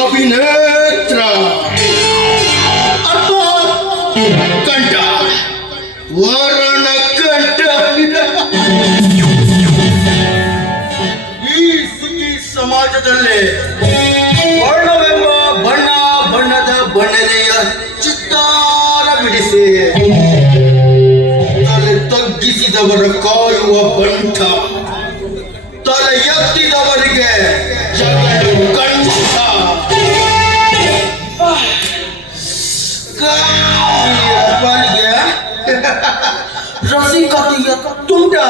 ಅಭಿನೇತ್ರ. ಕಂಠ. ವರ್ಣ ಕಂಠ. ಈ ಸುದ್ದಿ ಸಮಾಜದಲ್ಲಿ ವರ್ಣವೆಂಬ ಬಣ್ಣ ಬಣ್ಣದ ಬಣ್ಣನೆಯ ಚಿತ್ತಾರ ಬಿಡಿಸಿ ತಲೆ ತಗ್ಗಿಸಿದವರ ಕಾಯುವ ಬಂಟ रसी का तुमटा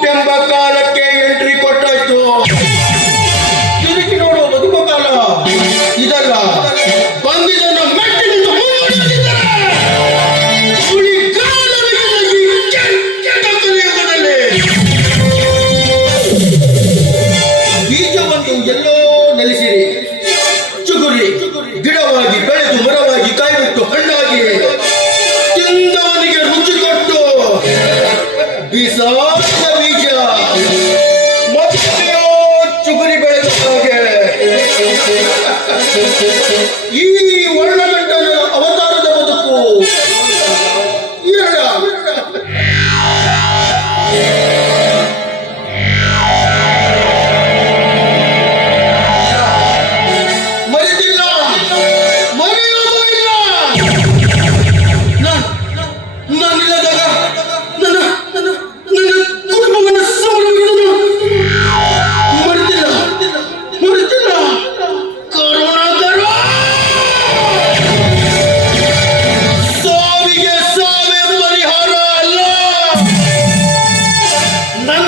ಎಂಬ ಕಾಲಕ್ಕೆ ಎಂಟ್ರಿ ಕೊಟ್ಟದ್ದು.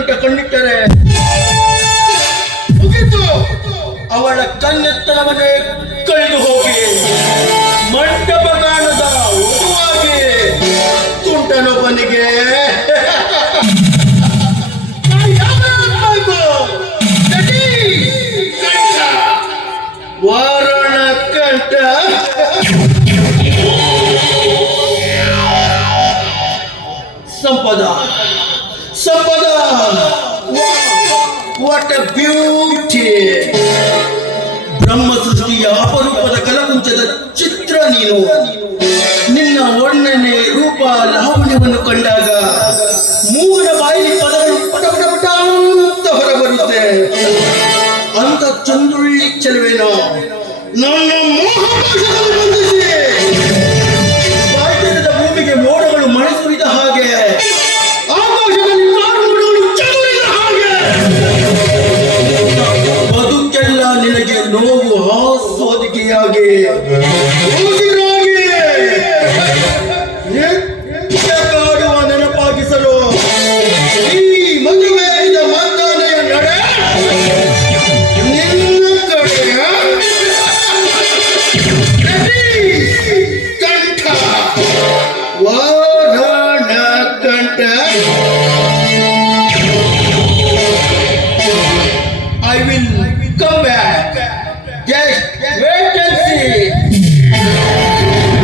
ಗಂಟೆ ಕಣ್ಣಿಟ್ಟರೆ. ಮುಗಿತು. ಅವಳ ಕಣ್ಣೆತ್ತರವನೇ ಕಳೆದು ಹೋಗಿ. ಬ್ಯೂಟಿ ಬ್ರಹ್ಮ ಸೃಷ್ಟಿಯ ಅಪರೂಪದ ಕಲಕುಂಚದ ಚಿತ್ರ ನೀನು. ನಿನ್ನ ವರ್ಣನೆ ರೂಪ ಲಾವಣ್ಯವನ್ನು ಕಂಡಾಗ ಮೂಲ ಬಾಯಿ ಪದಗಳು ಪಟ ಪಟ ಪಟ ಅಂತ ಹೊರಬರುತ್ತೆ. ಅಂತ ಚಂದ್ರುಳ್ಳಿ ಚೆಲುವೆನೋ?